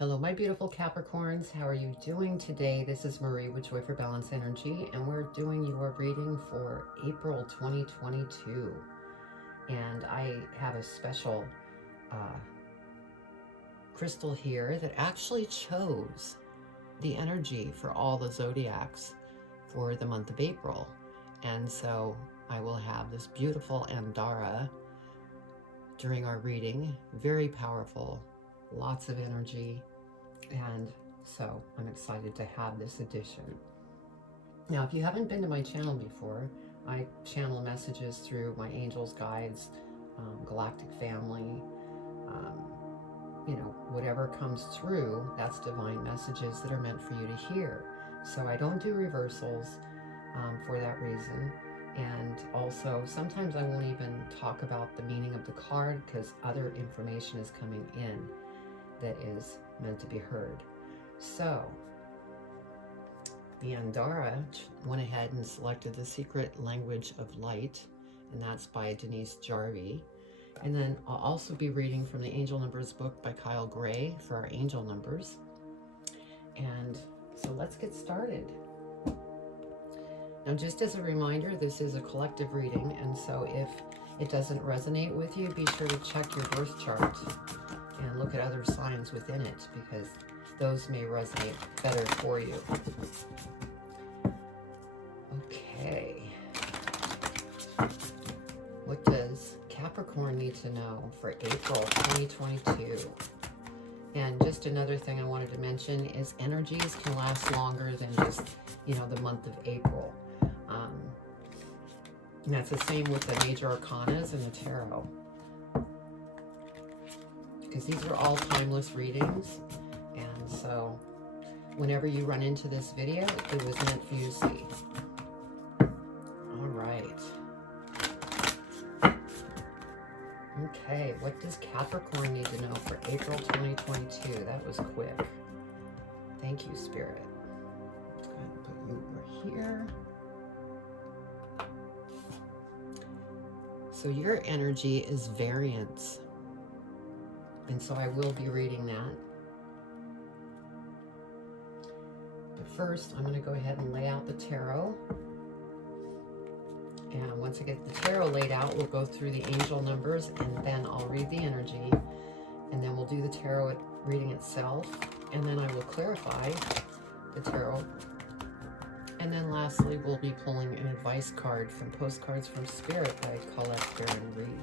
Hello, my beautiful Capricorns. How are you doing today? This is Marie with Joy for Balance Energy, and we're doing your reading for April 2022. And I have a special crystal here that actually chose the energy for all the zodiacs for the month of April. And so I will have this beautiful Andara during our reading. Very powerful, lots of energy. And so I'm excited to have this edition. Now, if you haven't been to my channel before, I channel messages through my angels, guides, galactic family, you know, whatever comes through, that's divine messages that are meant for you to hear. So I don't do reversals for that reason. And also, sometimes I won't even talk about the meaning of the card because other information is coming in that is meant to be heard. So the Andara went ahead and selected The Secret Language of Light, and that's by Denise Jarvie. And then I'll also be reading from the Angel Numbers book by Kyle Gray for our angel numbers. And so let's get started. Now, just as a reminder, this is a collective reading, and so if it doesn't resonate with you, be sure to check your birth chart and look at other signs within it, because those may resonate better for you. Okay. What does Capricorn need to know for April 2022? And just another thing I wanted to mention is energies can last longer than just, you know, the month of April. And that's the same with the major arcanas and the tarot, because these are all timeless readings. And so whenever you run into this video, it was meant for you to see. All right. Okay, what does Capricorn need to know for April 2022? That was quick. Thank you, Spirit. Let's go ahead and put you over here. So your energy is variance. And so I will be reading that. But first, I'm going to go ahead and lay out the tarot. And once I get the tarot laid out, we'll go through the angel numbers, and then I'll read the energy. And then we'll do the tarot reading itself. And then I will clarify the tarot. And then lastly, we'll be pulling an advice card from Postcards from Spirit by Colette Baron Reed.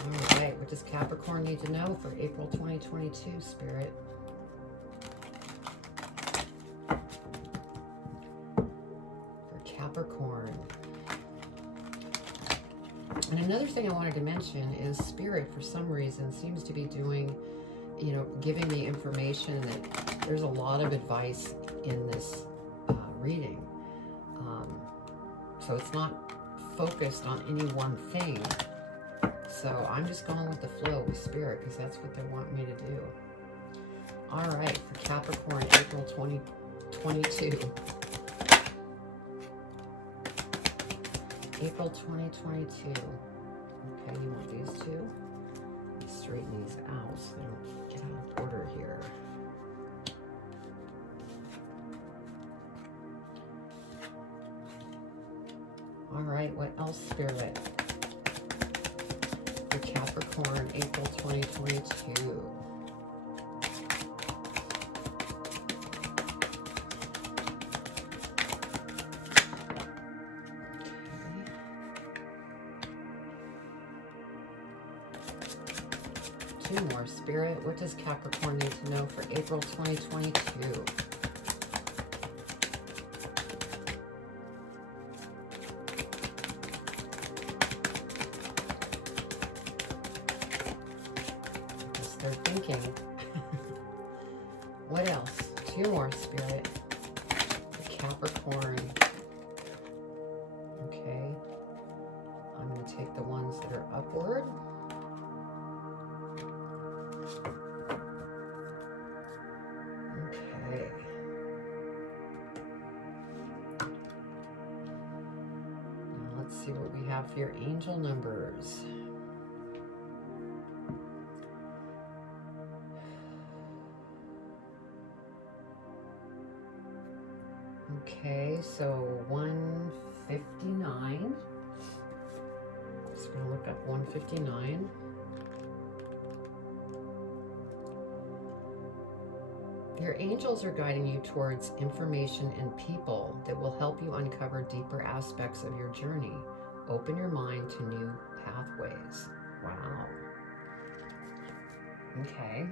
All right, what does Capricorn need to know for April 2022, Spirit? For Capricorn. And another thing I wanted to mention is Spirit, for some reason, seems to be doing, you know, giving me information that there's a lot of advice in this reading. So it's not focused on any one thing. So I'm just going with the flow with Spirit because that's what they want me to do. All right, for Capricorn, April 2022. April 2022. Okay, you want these two? Straighten these out so they don't get out of order here. All right, what else, Spirit? For Capricorn, April 2022. Two more, Spirit. What does Capricorn need to know for April 2022? They're thinking. What else? Two more, Spirit. For Capricorn. Okay. I'm going to take the ones that are upward. Okay. Now let's see what we have for your angel numbers. Okay, so 159. Just gonna look up 159. Your angels are guiding you towards information and people that will help you uncover deeper aspects of your journey. Open your mind to new pathways. Wow. Okay.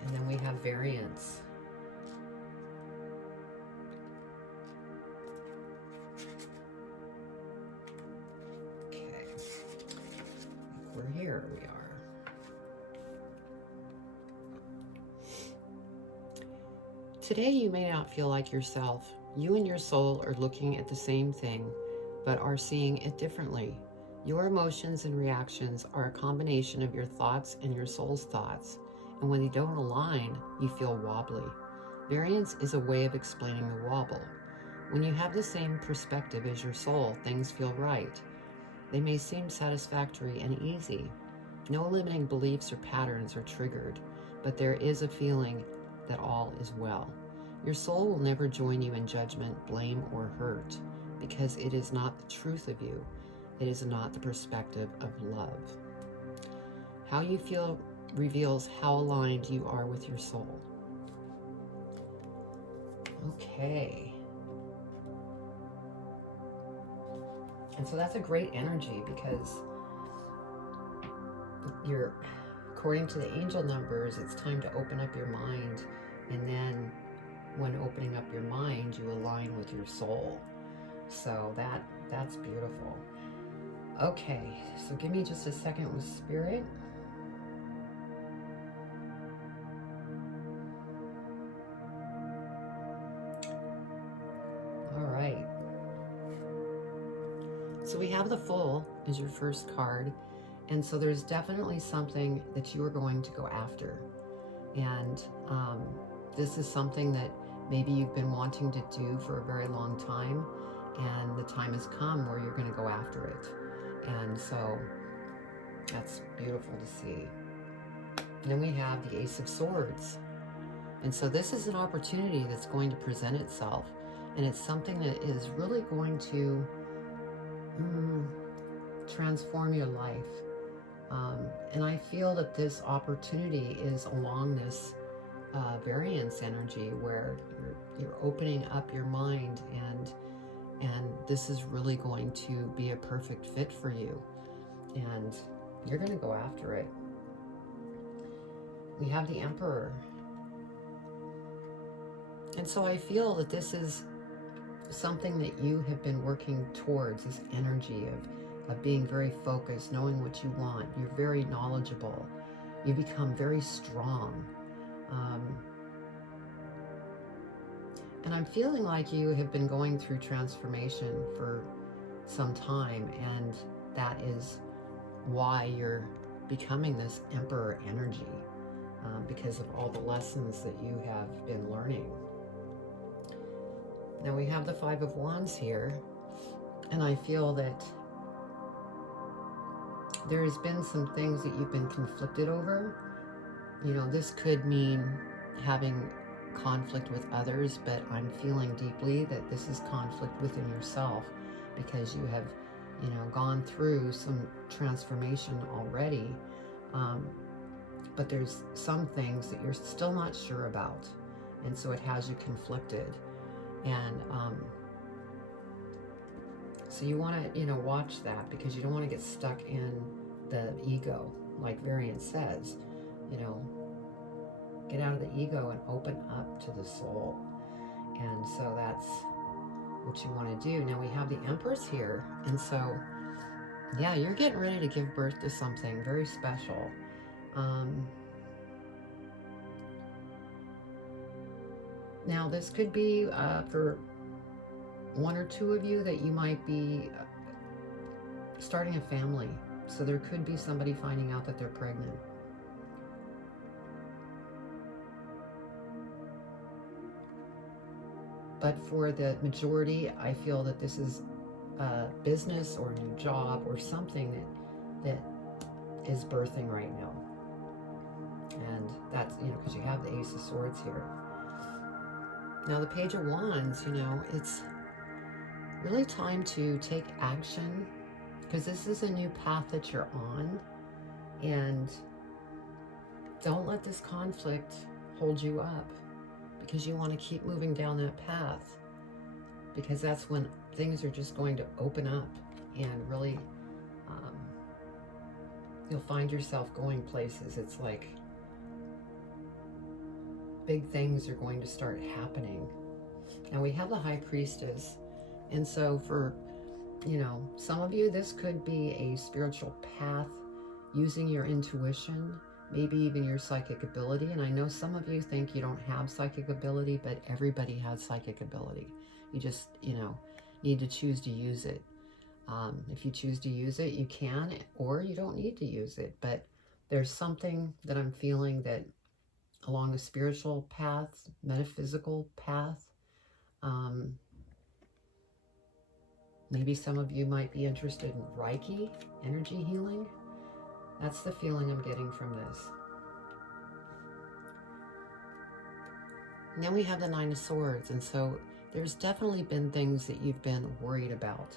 And then we have variance. Okay. We're here. We are. Today you may not feel like yourself. You and your soul are looking at the same thing, but are seeing it differently. Your emotions and reactions are a combination of your thoughts and your soul's thoughts, and when they don't align, you feel wobbly. Variance is a way of explaining the wobble. When you have the same perspective as your soul, things feel right. They may seem satisfactory and easy. No limiting beliefs or patterns are triggered, but there is a feeling that all is well. Your soul will never join you in judgment, blame, or hurt, because it is not the truth of you. It is not the perspective of love. How you feel reveals how aligned you are with your soul. Okay. And so that's a great energy, because according to the angel numbers, it's time to open up your mind, and then when opening up your mind, you align with your soul. So that's beautiful. Okay, so give me just a second with Spirit. All right. So we have the Fool as your first card. And so there's definitely something that you are going to go after. And this is something that maybe you've been wanting to do for a very long time, and the time has come where you're going to go after it. And so that's beautiful to see. And then we have the Ace of Swords. And so this is an opportunity that's going to present itself, and it's something that is really going to transform your life. And I feel that this opportunity is along this variance energy, where you're opening up your mind, and this is really going to be a perfect fit for you, and you're going to go after it. We have the Emperor. And so I feel that this is something that you have been working towards, this energy of being very focused, knowing what you want. You're very knowledgeable. You become very strong. And I'm feeling like you have been going through transformation for some time, and that is why you're becoming this Emperor energy, because of all the lessons that you have been learning. Now we have the Five of Wands here, and I feel that there has been some things that you've been conflicted over. You know, this could mean having conflict with others, but I'm feeling deeply that this is conflict within yourself, because you have, you know, gone through some transformation already. But there's some things that you're still not sure about, and so it has you conflicted. And so you want to, you know, watch that, because you don't want to get stuck in the ego, like Variant says. You know, get out of the ego and open up to the soul. And so that's what you want to do. Now we have the Empress here, and so yeah, you're getting ready to give birth to something very special. Now this could be for one or two of you that you might be starting a family. So there could be somebody finding out that they're pregnant. But for the majority, I feel that this is a business or a new job or something that is birthing right now. And that's, you know, because you have the Ace of Swords here. Now the Page of Wands, you know, it's really time to take action, because this is a new path that you're on, and don't let this conflict hold you up, because you want to keep moving down that path, because that's when things are just going to open up, and really you'll find yourself going places. It's like big things are going to start happening. Now we have the High Priestess, and so for, you know, some of you, this could be a spiritual path, using your intuition, maybe even your psychic ability. And I know some of you think you don't have psychic ability, but everybody has psychic ability. You just, you know, need to choose to use it. If you choose to use it, you can, or you don't need to use it. But there's something that I'm feeling that along a spiritual path, metaphysical path, maybe some of you might be interested in Reiki, energy healing. That's the feeling I'm getting from this. And then we have the Nine of Swords, and so there's definitely been things that you've been worried about,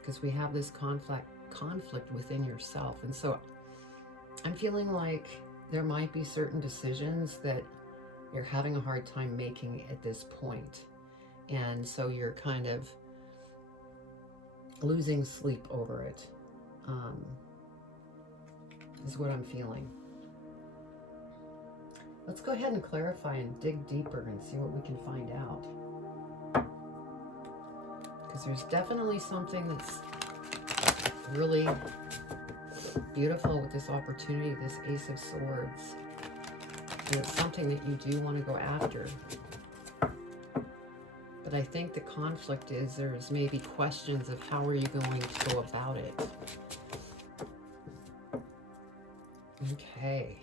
because we have this conflict within yourself. And so I'm feeling like there might be certain decisions that you're having a hard time making at this point. And so you're kind of losing sleep over it, is what I'm feeling. Let's go ahead and clarify and dig deeper and see what we can find out. Because there's definitely something that's really beautiful with this opportunity, this Ace of Swords. And it's something that you do want to go after. But I think the conflict is there's maybe questions of how are you going to go about it. Okay.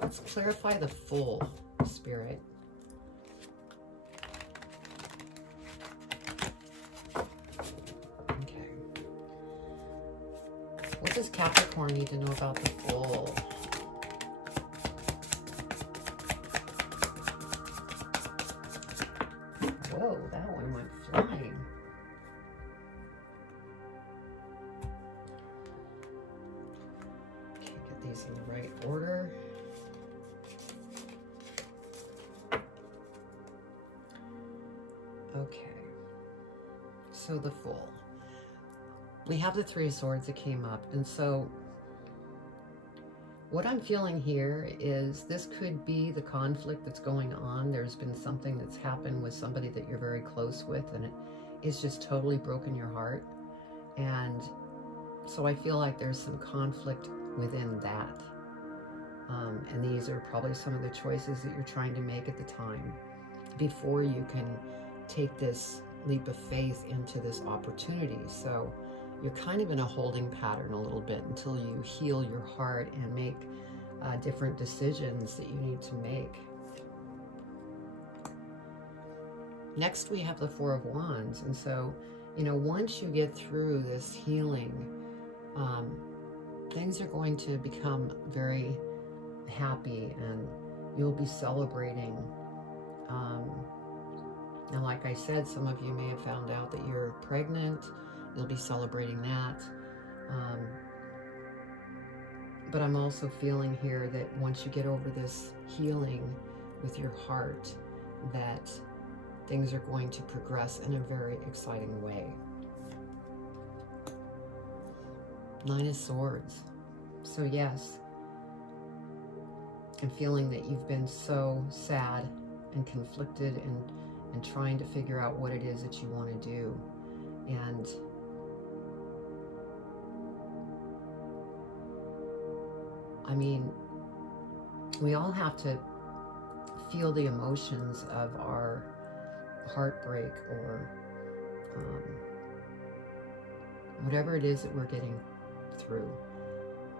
Let's clarify the Fool, Spirit. Okay. What does Capricorn need to know about the Fool? Whoa, that one went flying. Okay, get these in the right order. Okay, so the Fool. We have the Three of Swords that came up, and so what I'm feeling here is this could be the conflict that's going on. There's been something that's happened with somebody that you're very close with, and it's just totally broken your heart. And so I feel like there's some conflict within that. And these are probably some of the choices that you're trying to make at the time before you can take this leap of faith into this opportunity. So you're kind of in a holding pattern a little bit until you heal your heart and make different decisions that you need to make. Next, we have the Four of Wands. And so, you know, once you get through this healing, things are going to become very happy, and you'll be celebrating. Now, like I said, some of you may have found out that you're pregnant. You'll be celebrating that. But I'm also feeling here that once you get over this healing with your heart, that things are going to progress in a very exciting way. Nine of Swords. So yes, I'm feeling that you've been so sad and conflicted and trying to figure out what it is that you want to do. And I mean, we all have to feel the emotions of our heartbreak or whatever it is that we're getting through.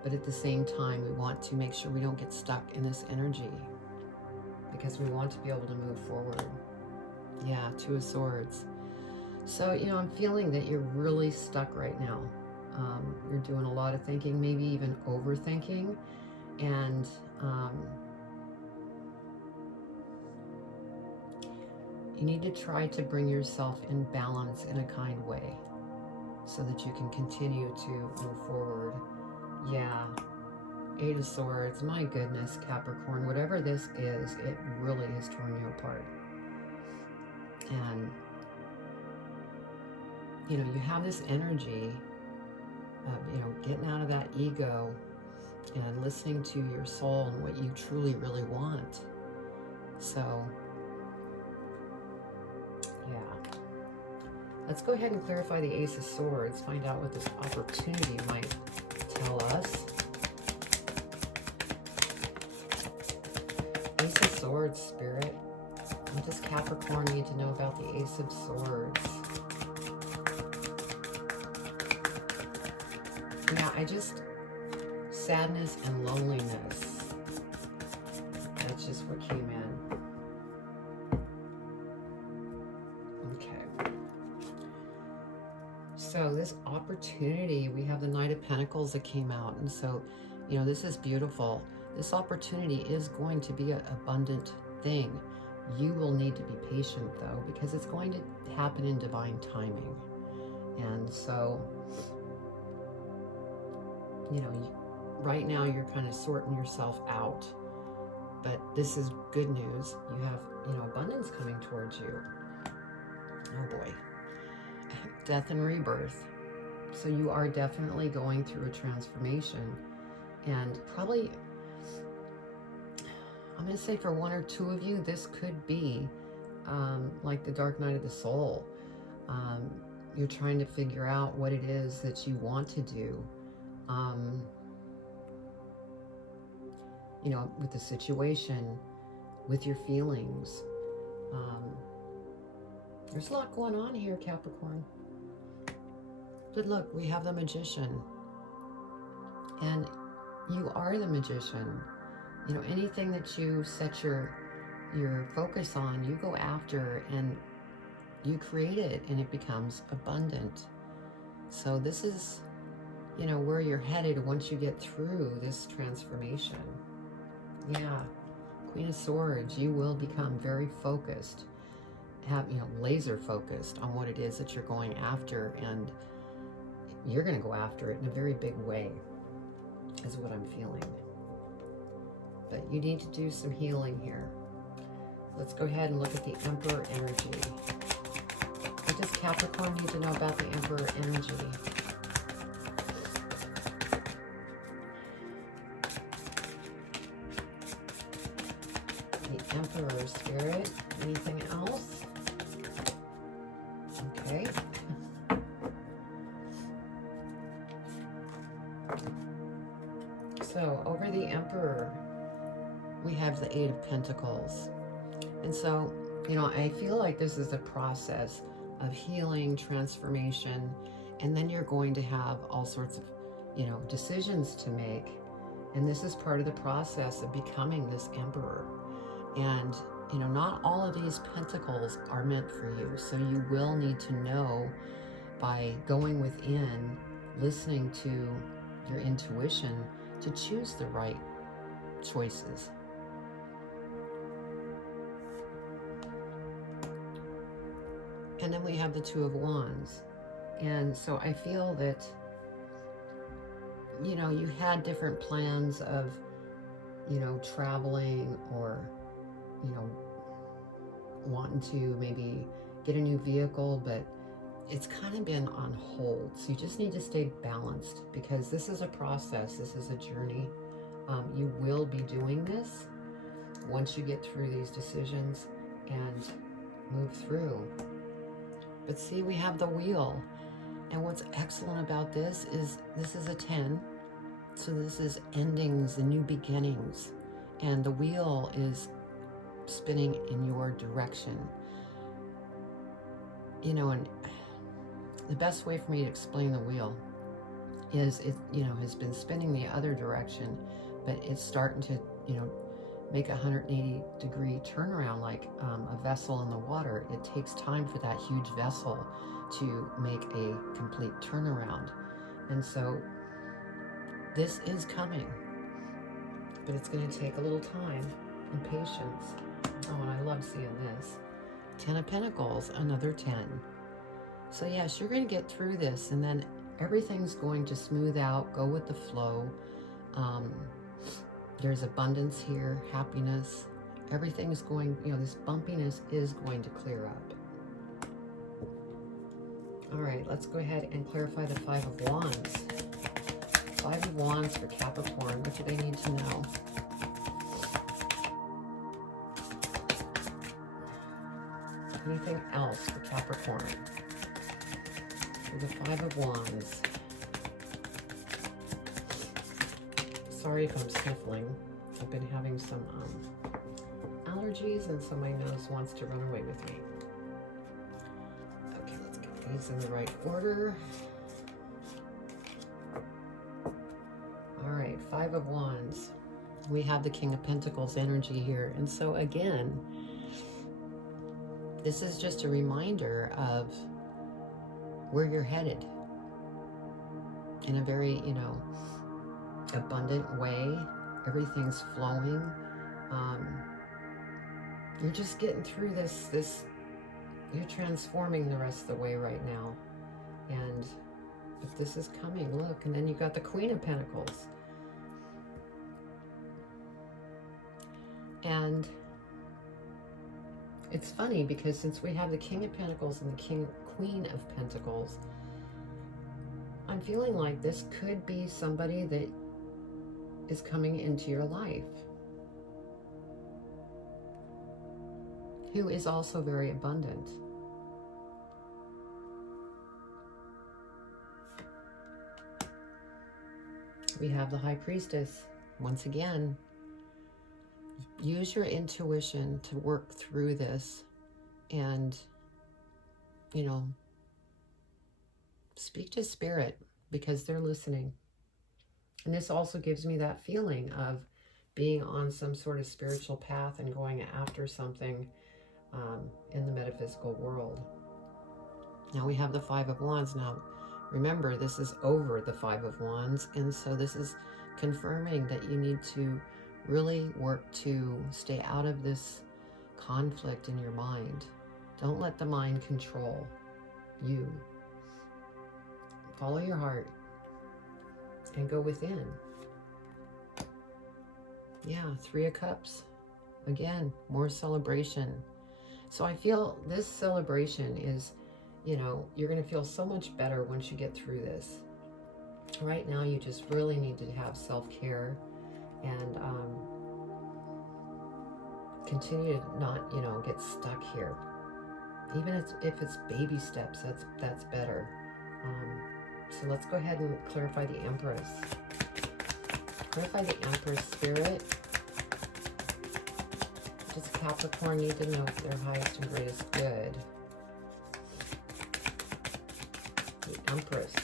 But at the same time, we want to make sure we don't get stuck in this energy, because we want to be able to move forward. Yeah, Two of Swords. So, you know, I'm feeling that you're really stuck right now. You're doing a lot of thinking, maybe even overthinking. And you need to try to bring yourself in balance in a kind way so that you can continue to move forward. Yeah, Eight of Swords. My goodness, Capricorn, whatever this is, it really has torn you apart. And, you know, you have this energy of, you know, getting out of that ego and listening to your soul and what you truly, really want. So, yeah. Let's go ahead and clarify the Ace of Swords, find out what this opportunity might tell us. Ace of Swords, Spirit. What does Capricorn need to know about the Ace of Swords? Yeah, sadness and loneliness. That's just what came in. Okay. So this opportunity, we have the Knight of Pentacles that came out. And so, you know, this is beautiful. This opportunity is going to be an abundant thing. You will need to be patient, though, because it's going to happen in divine timing. And so, you know, right now you're kind of sorting yourself out. But this is good news. You have, you know, abundance coming towards you. Oh, boy. Death and rebirth. So you are definitely going through a transformation. And probably, I'm going to say for one or two of you, this could be like the dark night of the soul. You're trying to figure out what it is that you want to do. You know, with the situation, with your feelings. There's a lot going on here, Capricorn. But look, we have the Magician. And you are the Magician. You know, anything that you set your focus on, you go after and you create it and it becomes abundant. So this is, you know, where you're headed once you get through this transformation. Yeah, Queen of Swords, you will become very focused, you know, laser focused on what it is that you're going after, and you're going to go after it in a very big way, is what I'm feeling. But you need to do some healing here. Let's go ahead and look at the Emperor energy. What does Capricorn need to know about the Emperor energy? The Emperor, Spirit. Anything else? Okay. So, over the Emperor, we have the Eight of Pentacles. And so, you know, I feel like this is a process of healing, transformation, and then you're going to have all sorts of, you know, decisions to make. And this is part of the process of becoming this Emperor. And, you know, not all of these pentacles are meant for you. So you will need to know by going within, listening to your intuition, to choose the right choices. And then we have the Two of Wands. And so I feel that, you know, you had different plans of, you know, traveling or, you know, wanting to maybe get a new vehicle, but it's kind of been on hold. So you just need to stay balanced, because this is a process. This is a journey. You will be doing this once you get through these decisions and move through. But see, we have the Wheel. And what's excellent about this is a 10. So this is endings and new beginnings. And the Wheel is spinning in your direction. You know, and the best way for me to explain the Wheel is it, you know, has been spinning the other direction, but it's starting to, you know, make a 180-degree turnaround like a vessel in the water. It takes time for that huge vessel to make a complete turnaround. And so this is coming, but it's going to take a little time and patience. Oh, and I love seeing this. Ten of Pentacles, another 10. So yes, you're going to get through this, and then everything's going to smooth out, go with the flow. There's abundance here, happiness. Everything's going, this bumpiness is going to clear up. All right, let's go ahead and clarify the Five of Wands. Five of Wands for Capricorn. What do they need to know? Anything else for Capricorn? For the Five of Wands. Sorry if I'm sniffling. I've been having some allergies, and so my nose wants to run away with me. Okay, let's get these in the right order. All right, Five of Wands. We have the King of Pentacles energy here. And so again, this is just a reminder of where you're headed in a very, abundant way. Everything's flowing. You're just getting through this, you're transforming the rest of the way right now. And if this is coming, look, and then you got the Queen of Pentacles. And it's funny because since we have the King of Pentacles and the Queen of Pentacles, I'm feeling like this could be somebody that is coming into your life who is also very abundant. We have the High Priestess. Once again, use your intuition to work through this and, speak to Spirit because they're listening. And this also gives me that feeling of being on some sort of spiritual path and going after something in the metaphysical world. Now we have the Five of Wands. Now, remember, this is over the Five of Wands, and so this is confirming that you need to really work to stay out of this conflict in your mind. Don't let the mind control you. Follow your heart and go within. Yeah, Three of Cups. Again, more celebration. So I feel this celebration is, you're going to feel so much better once you get through this. Right now, you just really need to have self-care and continue to not, get stuck here. Even if it's baby steps, that's better. So let's go ahead and clarify the Empress. Clarify the Empress, Spirit. Does Capricorn need to know if their highest and greatest good? The Empress.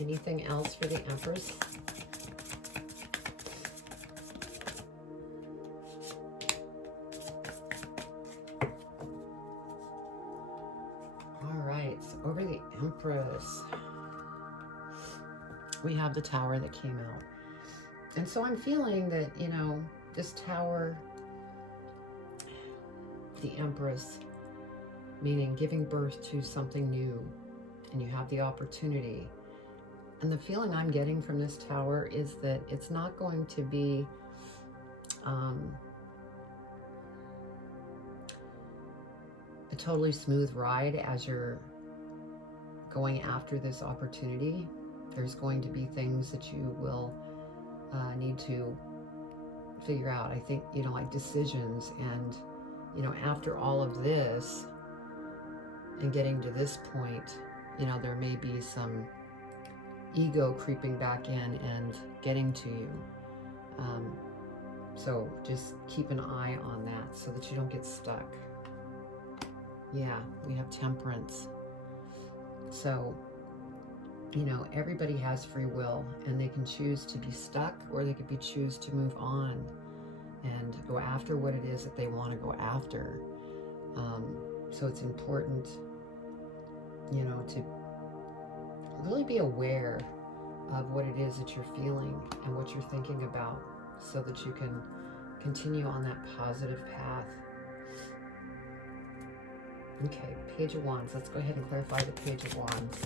Anything else for the Empress? All right, so over the Empress, we have the Tower that came out. And so I'm feeling that, this Tower, the Empress, meaning giving birth to something new, and you have the opportunity. And the feeling I'm getting from this Tower is that it's not going to be a totally smooth ride as you're going after this opportunity. There's going to be things that you will need to figure out. I think, like decisions, and, after all of this and getting to this point, there may be some ego creeping back in and getting to you. So just keep an eye on that so that you don't get stuck. Yeah, we have Temperance. So, everybody has free will, and they can choose to be stuck, or they could choose to move on and go after what it is that they want to go after. So it's important, to really be aware of what it is that you're feeling and what you're thinking about. so that you can continue on that positive path. Okay, Page of Wands. Let's go ahead and clarify the Page of Wands.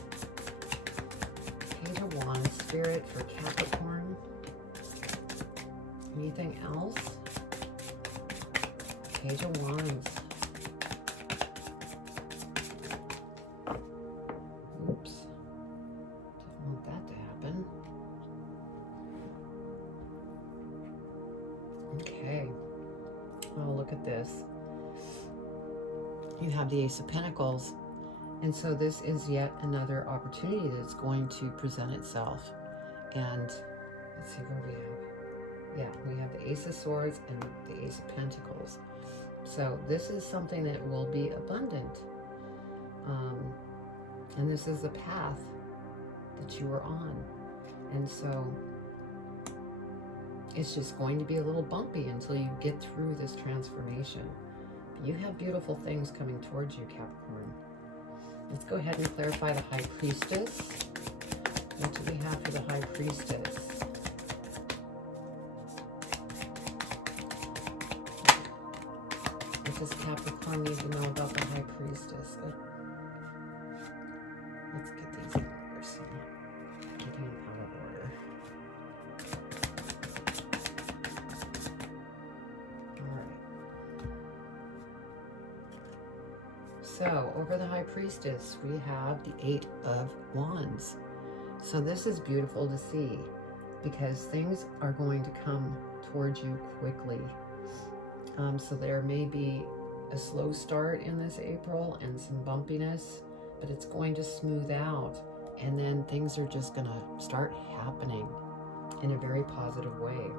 Page of Wands, Spirit for Capricorn. Anything else? Page of Wands. Oops. Didn't want that to happen. Okay. Oh, look at this. You have the Ace of Pentacles. And so this is yet another opportunity that's going to present itself. And let's see what we have. Yeah, we have the Ace of Swords and the Ace of Pentacles. So this is something that will be abundant. And this is the path that you are on. And so it's just going to be a little bumpy until you get through this transformation. But you have beautiful things coming towards you, Capricorn. Let's go ahead and clarify the High Priestess. What do we have for the High Priestess? What does Capricorn need to know about the High Priestess? Let's get these in order so I'm not getting them out of order. So, over the High Priestess, we have the Eight of Wands. So this is beautiful to see because things are going to come towards you quickly. So there may be a slow start in this April and some bumpiness, but it's going to smooth out. And then things are just going to start happening in a very positive way.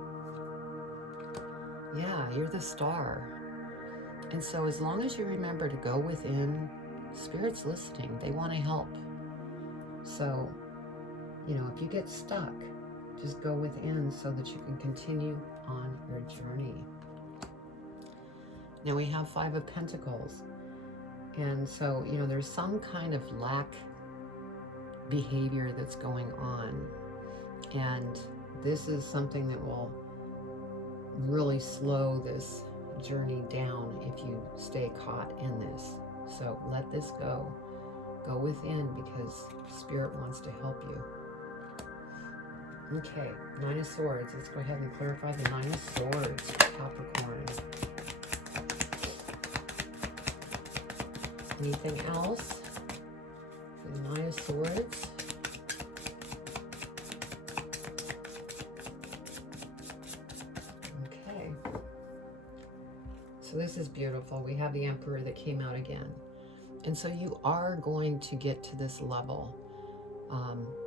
Yeah, you're the star. And so as long as you remember to go within, Spirit's listening. They want to help. So, you know, if you get stuck, just go within so that you can continue on your journey. Now we have Five of Pentacles. And so, you know, there's some kind of lack behavior that's going on. And this is something that will really slow this journey down if you stay caught in this. So let this go. Go within because Spirit wants to help you. Okay, Nine of Swords. Let's go ahead and clarify the Nine of Swords for Capricorn. Anything else for the Nine of Swords? Okay. So this is beautiful. We have the Emperor that came out again. And so you are going to get to this level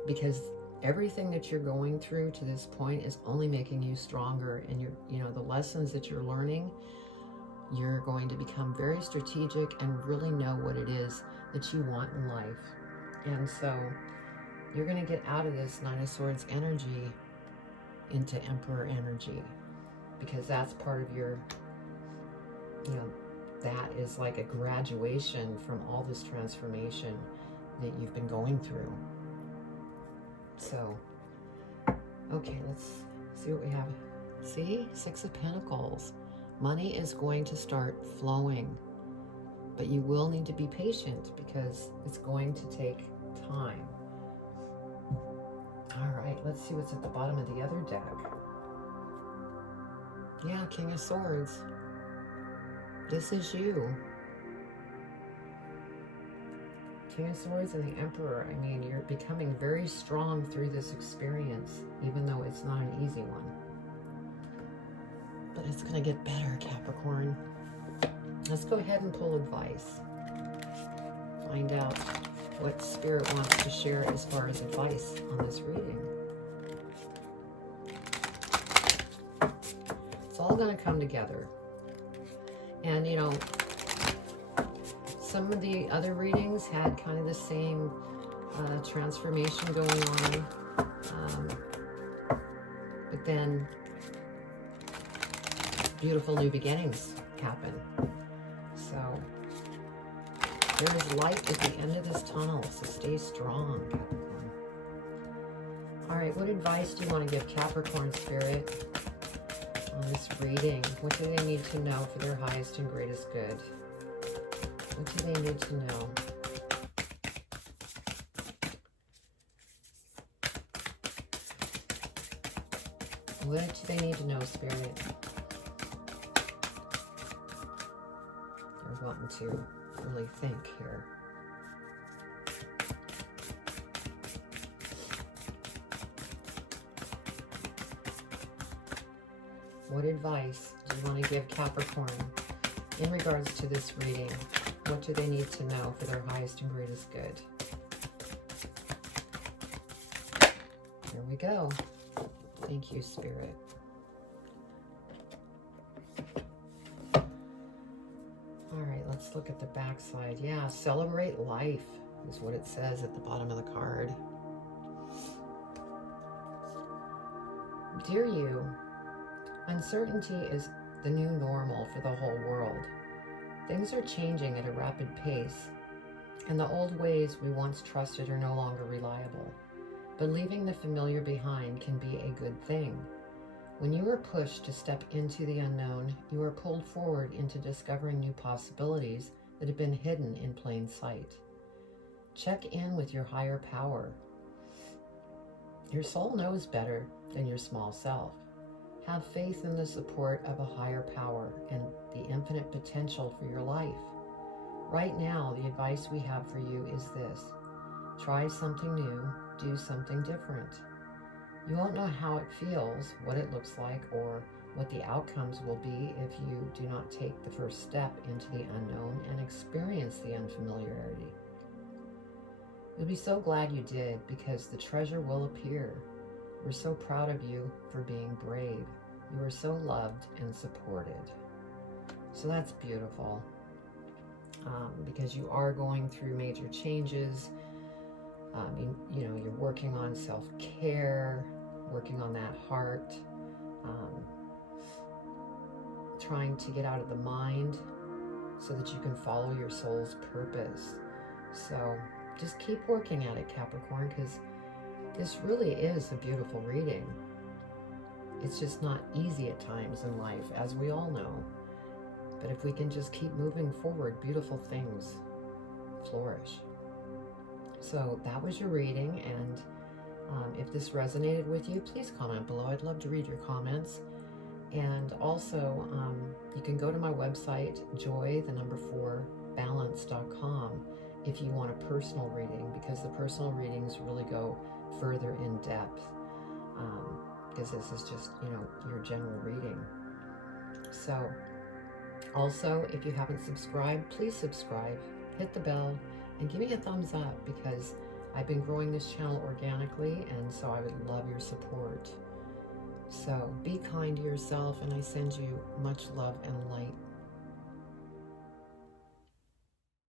because everything that you're going through to this point is only making you stronger. And you know, the lessons that you're learning, you're going to become very strategic and really know what it is that you want in life. And so you're going to get out of this Nine of Swords energy into Emperor energy because that's part of your, you know, that is like a graduation from all this transformation that you've been going through. So, okay, let's see what we have. See? Six of Pentacles. Money is going to start flowing, but you will need to be patient because it's going to take time. All right, let's see what's at the bottom of the other deck. Yeah, King of Swords. This is you. King of Swords and the Emperor. I mean, you're becoming very strong through this experience, even though it's not an easy one. But it's going to get better, Capricorn. Let's go ahead and pull advice. Find out what Spirit wants to share as far as advice on this reading. It's all going to come together. And, you know, some of the other readings had kind of the same transformation going on. But then beautiful new beginnings happen. So there is light at the end of this tunnel, so stay strong, Capricorn. All right, what advice do you want to give Capricorn, Spirit? on this reading. What do they need to know for their highest and greatest good? What do they need to know? What do they need to know, Spirit? They're wanting to really think here. What advice do you want to give Capricorn in regards to this reading? What do they need to know for their highest and greatest good? Here we go. Thank you, Spirit. All right, let's look at the backside. Yeah, celebrate life is what it says at the bottom of the card. Dear you, uncertainty is the new normal for the whole world. Things are changing at a rapid pace, and the old ways we once trusted are no longer reliable. But leaving the familiar behind can be a good thing. When you are pushed to step into the unknown, you are pulled forward into discovering new possibilities that have been hidden in plain sight. Check in with your higher power. Your soul knows better than your small self. Have faith in the support of a higher power and the infinite potential for your life. Right now, the advice we have for you is this. Try something new, do something different. You won't know how it feels, what it looks like, or what the outcomes will be if you do not take the first step into the unknown and experience the unfamiliarity. You'll be so glad you did, because the treasure will appear. We're so proud of you for being brave. You are so loved and supported. So that's beautiful, because you are going through major changes. You know, you're working on self-care, working on that heart, trying to get out of the mind so that you can follow your soul's purpose. So just keep working at it, Capricorn, because this really is a beautiful reading. It's just not easy at times in life, as we all know. But if we can just keep moving forward, beautiful things flourish. So that was your reading, and if this resonated with you, please comment below. I'd love to read your comments. And also, you can go to my website, joy4balance.com, if you want a personal reading, because the personal readings really go further in depth, because this is just, you know, your general reading. So also, if you haven't subscribed, please subscribe, hit the bell, and give me a thumbs up, because I've been growing this channel organically, and so I would love your support. So be kind to yourself, and I send you much love and light.